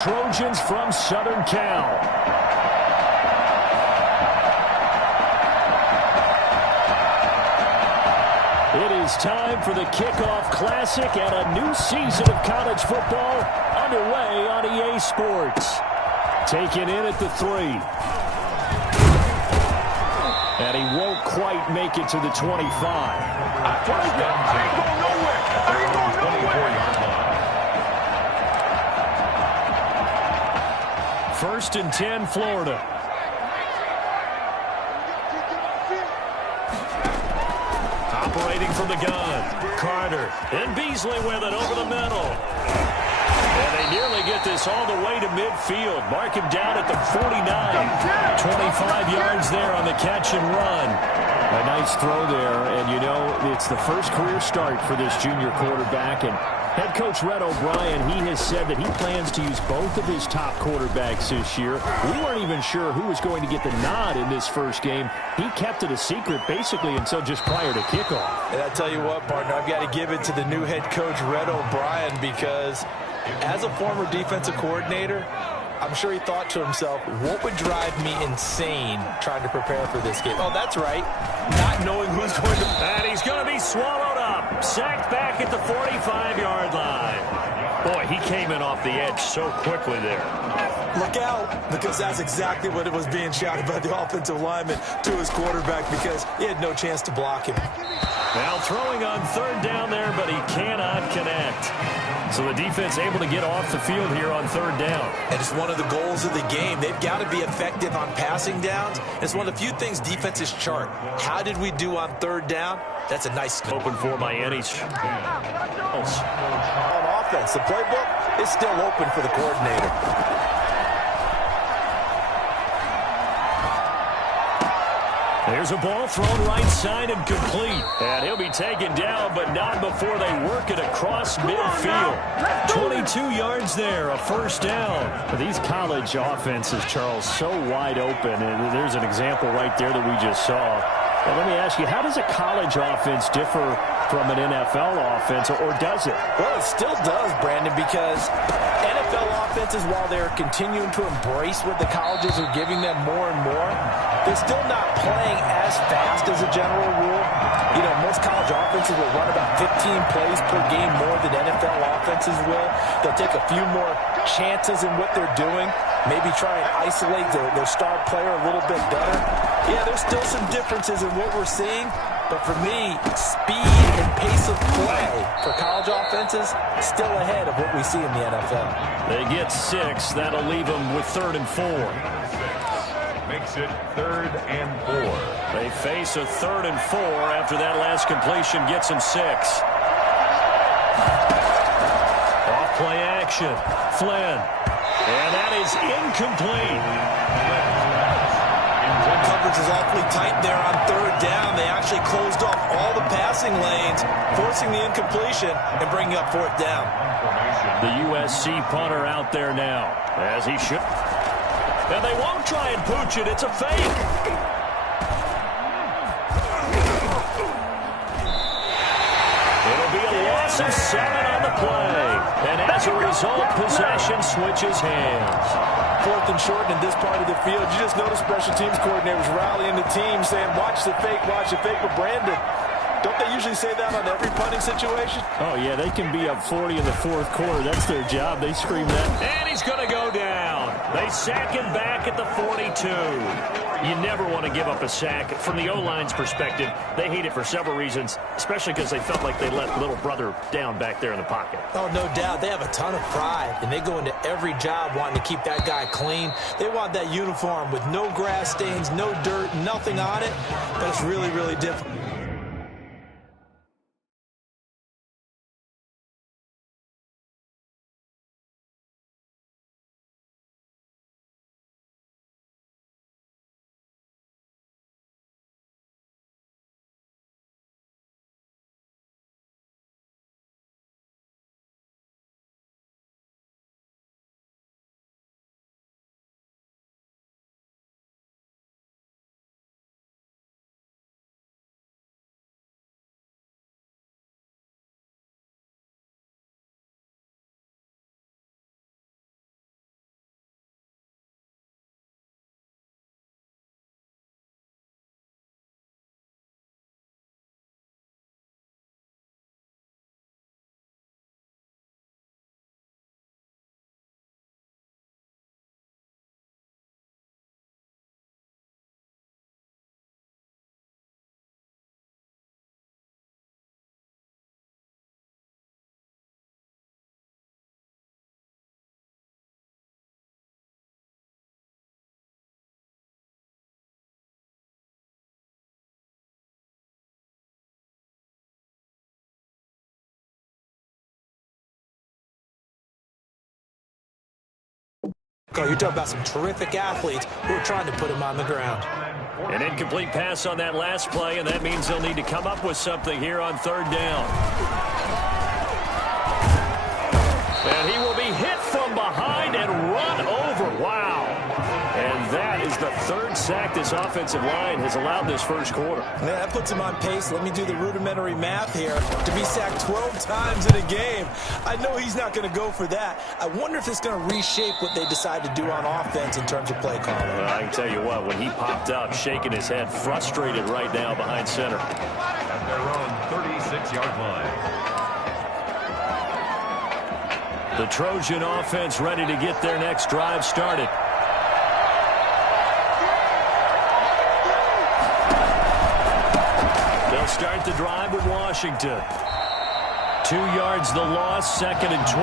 Trojans from Southern Cal. It is time for the Kickoff Classic and a new season of college football underway on EA Sports. Taken in at the 3. And he won't quite make it to the 25. First down, I ain't going nowhere. I ain't going nowhere. First and 10, Florida. Operating from the gun, Carter. And Beasley with it over the middle. And they nearly get this all the way to midfield. Mark him down at the 49. 25 yards there on the catch and run. A nice throw there. And, you know, it's the first career start for this junior quarterback. And head coach Red O'Brien, he has said that he plans to use both of his top quarterbacks this year. We weren't even sure who was going to get the nod in this first game. He kept it a secret basically until just prior to kickoff. And I tell you what, partner, I've got to give it to the new head coach Red O'Brien, because as a former defensive coordinator, I'm sure he thought to himself, what would drive me insane trying to prepare for this game? Oh, that's right, not knowing who's going to... And he's going to be swallowed up. Sacked back at the 45-yard line. Boy, he came in off the edge so quickly there. Look out, because that's exactly what it was being shouted by the offensive lineman to his quarterback, because he had no chance to block him. Now throwing on third down there, but he cannot connect. So the defense able to get off the field here on third down. And it's one of the goals of the game. They've got to be effective on passing downs. It's one of the few things defenses chart. How did we do on third down? That's a nice... Open for Miami's. On offense, the playbook is still open for the coordinator. There's a ball thrown right side and complete. And he'll be taken down, but not before they work it across midfield. 22 yards there, a first down. These college offenses, Charles, so wide open. And there's an example right there that we just saw. And let me ask you, how does a college offense differ from an NFL offense, or does it? Well, it still does, Brandon, because NFL offenses, while they're continuing to embrace what the colleges are giving them more and more, they're still not playing as fast as a general rule. You know, most college offenses will run about 15 plays per game more than NFL offenses will. They'll take a few more chances in what they're doing, maybe try and isolate their star player a little bit better. Yeah, there's still some differences in what we're seeing, but for me, speed and pace of play for college offenses still ahead of what we see in the NFL. They get 6. That'll leave them with 3rd and 4. Makes it 3rd and 4. They face a 3rd and 4 after that last completion gets them 6. Off play action. Flynn. And that is incomplete. Coverage is awfully tight there on third down. They actually closed off all the passing lanes, forcing the incompletion and bringing up 4th down. The USC punter out there now, as he should. And they won't try and pooch it. It's a fake. It'll be a loss of 7 on the play. And as a result, possession switches hands. 4th and short in this part of the field. You just notice special teams coordinators rallying the team, saying, watch the fake, watch the fake. But Brandon, don't they usually say that on every punting situation? Oh, yeah, they can be up 40 in the 4th quarter. That's their job. They scream that. And he's going to go down. They sack him back at the 42. You never want to give up a sack. From the O-line's perspective, they hate it for several reasons, especially because they felt like they let little brother down back there in the pocket. Oh, no doubt. They have a ton of pride, and they go into every job wanting to keep that guy clean. They want that uniform with no grass stains, no dirt, nothing on it, but it's really, really difficult. Oh, you're talking about some terrific athletes who are trying to put him on the ground. An incomplete pass on that last play, and that means they'll need to come up with something here on third down. And he will be hit from behind and run over. Wow. And that is the third sack this offensive line has allowed this first quarter. Yeah, that puts him on pace. Let me do the rudimentary math here. To be sacked 12 times in a game, I know he's not going to go for that. I wonder if it's going to reshape what they decide to do on offense in terms of play calling. Well, I can tell you what, when he popped up, shaking his head, frustrated right now behind center. At their own 36-yard line. The Trojan offense ready to get their next drive started. They'll start the drive with Washington. 2 yards the loss, 2nd and 12.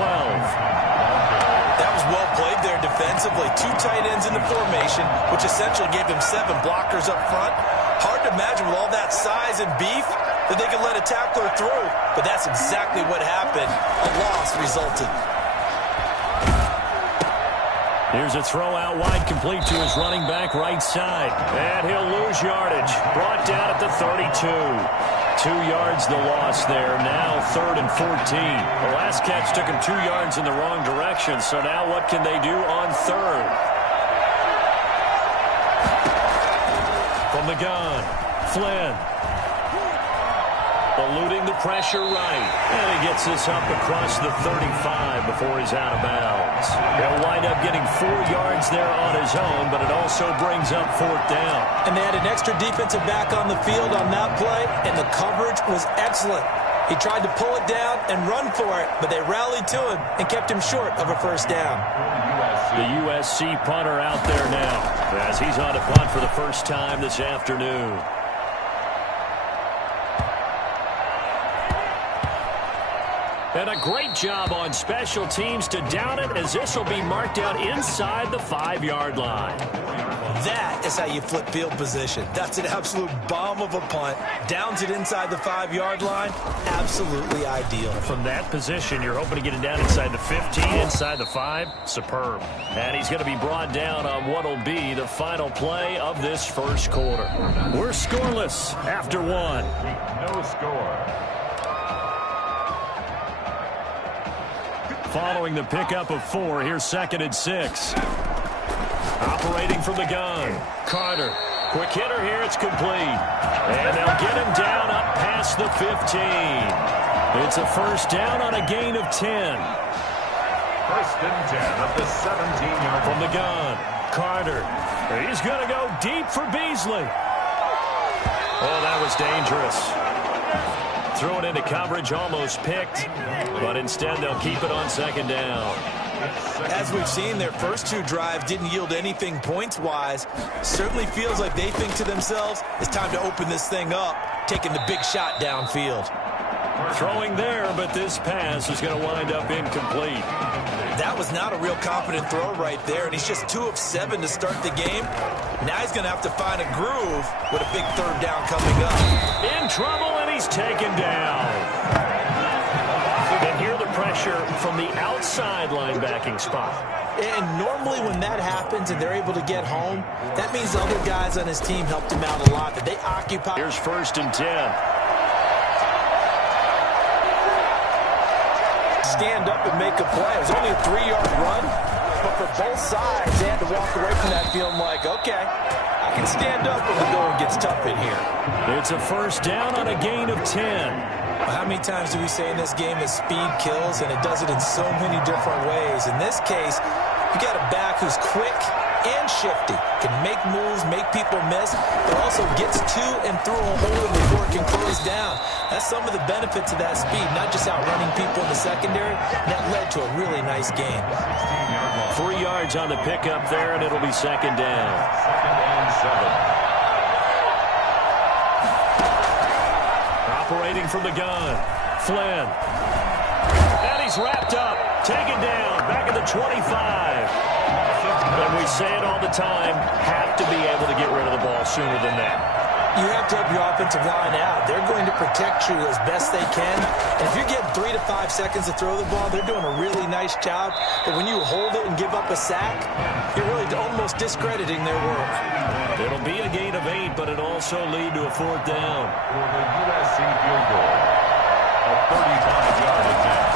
That was well played there defensively. 2 tight ends in the formation, which essentially gave them 7 blockers up front. Hard to imagine with all that size and beef that they could let a tackler through. But that's exactly what happened. A loss resulted. Here's a throw out wide, complete to his running back right side. And he'll lose yardage. Brought down at the 32. 2 yards the loss there. Now 3rd and 14. The last catch took him 2 yards in the wrong direction. So now what can they do on third? From the gun, Flynn. Eluding the pressure right. And he gets this up across the 35 before he's out of bounds. He'll wind up getting 4 yards there on his own, but it also brings up 4th down. And they had an extra defensive back on the field on that play, and the coverage was excellent. He tried to pull it down and run for it, but they rallied to him and kept him short of a first down. The USC punter out there now as he's on to punt for the first time this afternoon. And a great job on special teams to down it, as this will be marked out inside the 5-yard line. That is how you flip field position. That's an absolute bomb of a punt. Downs it inside the 5-yard line. Absolutely ideal. From that position, you're hoping to get it down inside the 15, inside the 5. Superb. And he's going to be brought down on what will be the final play of this first quarter. We're scoreless after 1. No score. Following the pickup of 4, here's 2nd and 6. Operating from the gun, Carter. Quick hitter here, it's complete. And they'll get him down up past the 15. It's a first down on a gain of 10. 1st and 10 at the 17-yard line. From the gun, Carter. He's going to go deep for Beasley. Oh, that was dangerous. Threw it into coverage, almost picked, but instead they'll keep it on 2nd down. As we've seen, their first 2 drives didn't yield anything points-wise. Certainly feels like they think to themselves, it's time to open this thing up, taking the big shot downfield. Throwing there, but this pass is going to wind up incomplete. That was not a real confident throw right there, and he's just 2 of 7 to start the game. Now he's going to have to find a groove with a big 3rd down coming up. In trouble, and he's taken down. And here the pressure from the outside linebacking spot. And normally when that happens and they're able to get home, that means other guys on his team helped him out a lot, that they occupy. Here's 1st and 10. Stand up and make a play. It was only a 3-yard run, but for both sides, they had to walk away from that feeling like, okay, I can stand up when the going gets tough in here. It's a first down on a gain of 10. How many times do we say in this game that speed kills, and it does it in so many different ways? In this case, you got a back who's quick and shifty, can make moves, make people miss, but also gets to and through a hole before it can close down. That's some of the benefits of that speed, not just outrunning people in the secondary. That led to a really nice game. 3 yards on the pickup there, and it'll be 2nd down. 2nd and 7. Operating from the gun, Flynn. And he's wrapped up, taken down, back at the 25. And we say it all the time, have to be able to get rid of the ball sooner than that. You have to help your offensive line out. They're going to protect you as best they can. And if you're getting 3 to 5 seconds to throw the ball, they're doing a really nice job. But when you hold it and give up a sack, you're really almost discrediting their work. It'll be a gain of 8, but it'll also lead to a 4th down. For the USC field goal, a 35-yard attempt.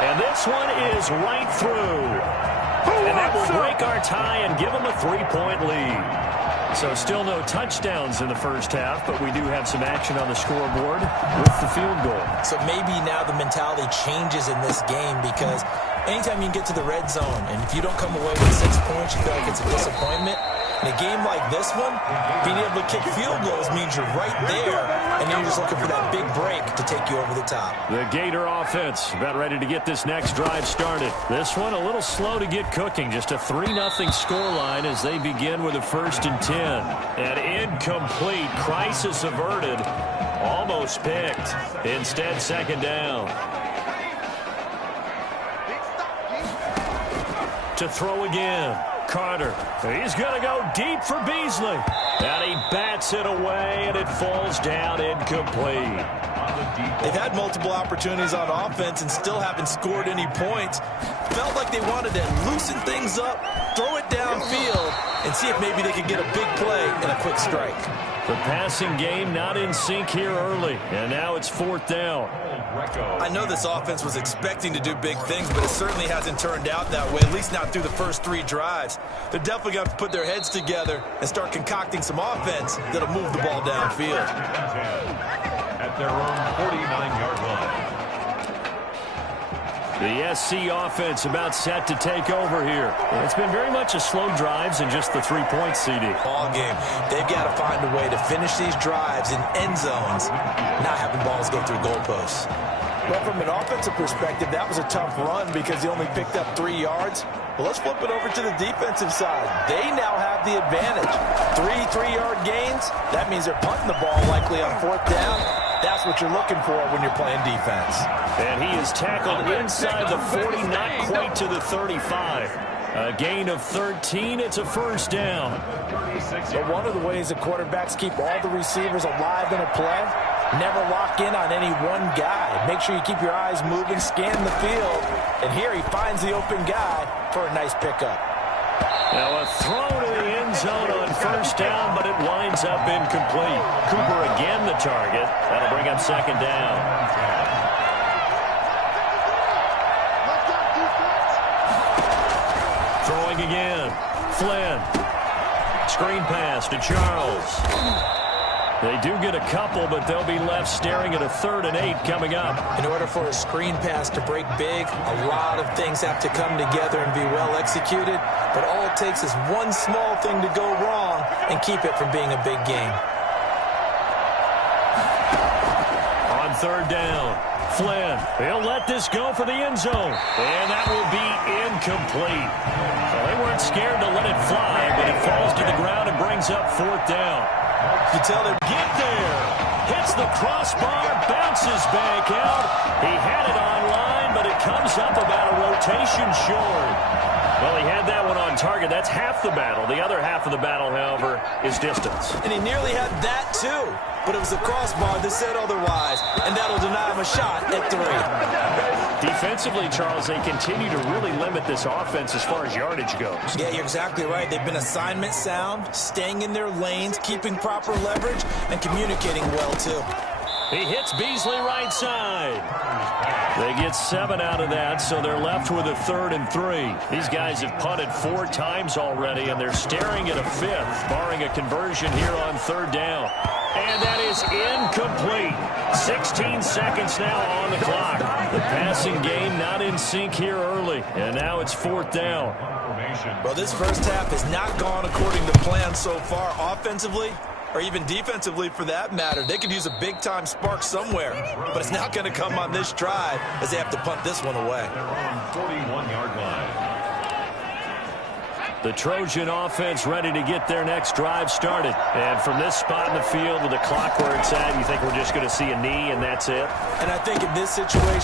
And this one is right through. And that will break our tie and give them a 3-point lead. So still no touchdowns in the first half, but we do have some action on the scoreboard with the field goal. So maybe now the mentality changes in this game, because anytime you can get to the red zone, and if you don't come away with 6 points, you feel like it's a disappointment. In a game like this one, being able to kick field goals means you're right there, and then you're just looking for that big break to take you over the top. The Gator offense about ready to get this next drive started. This one a little slow to get cooking. Just a 3-0 scoreline as they begin with a 1st and 10. And incomplete. Crisis averted. Almost picked. Instead, 2nd down. To throw again. Carter. He's going to go deep for Beasley. And he bats it away, and it falls down incomplete. They've had multiple opportunities on offense and still haven't scored any points. Felt like they wanted to loosen things up, throw it downfield, and see if maybe they could get a big play and a quick strike. The passing game not in sync here early, and now it's 4th down. I know this offense was expecting to do big things, but it certainly hasn't turned out that way, at least not through the first 3 drives. They're definitely going to have to put their heads together and start concocting some offense that'll move the ball downfield. At their own 49-yard line. The SC offense about set to take over here. It's been very much a slow drives and just the 3-point CD. Ball game. They've got to find a way to finish these drives in end zones, not having balls go through goalposts. Well, from an offensive perspective, that was a tough run because he only picked up 3 yards. But let's flip it over to the defensive side. They now have the advantage. 3 3-yard gains. That means they're punting the ball likely on 4th down. That's what you're looking for when you're playing defense. And he is tackled inside the 40, not quite to the 35. A gain of 13. It's a 1st down. But one of the ways the quarterbacks keep all the receivers alive in a play, never lock in on any one guy. Make sure you keep your eyes moving, scan the field. And here he finds the open guy for a nice pickup. Now a throw to the end zone on 1st down, but it winds up incomplete. Cooper again the target. That'll bring up 2nd down. Throwing again. Flynn. Screen pass to Charles. They do get a couple, but they'll be left staring at a 3rd and 8 coming up. In order for a screen pass to break big, a lot of things have to come together and be well executed. But all it takes is one small thing to go wrong and keep it from being a big game. On 3rd down, Flynn. He'll let this go for the end zone. And that will be incomplete. So they weren't scared to let it fly, but it falls to the ground and brings up 4th down. You tell them, get there. Hits the crossbar, bounces back out. He had it on line, but it comes up about a rotation short. Well, he had that one on target. That's half the battle. The other half of the battle, however, is distance. And he nearly had that, too. But it was the crossbar that said otherwise, and that'll deny him a shot at 3. Defensively, Charles, they continue to really limit this offense as far as yardage goes. Yeah, you're exactly right. They've been assignment sound, staying in their lanes, keeping proper leverage, and communicating well, too. He hits Beasley right side. They get 7 out of that, so they're left with a 3rd and 3. These guys have punted 4 times already, and they're staring at a 5th, barring a conversion here on 3rd down. And that is incomplete. 16 seconds now on the clock. The passing game not in sync here early, and now it's 4th down. Well, this first half has not gone according to plan so far offensively, or even defensively for that matter. They could use a big-time spark somewhere, but it's not going to come on this drive as they have to punt this one away. 41-yard line. The Trojan offense ready to get their next drive started. And from this spot in the field with the clock where it's at, you think we're just going to see a knee and that's it? And I think in this situation,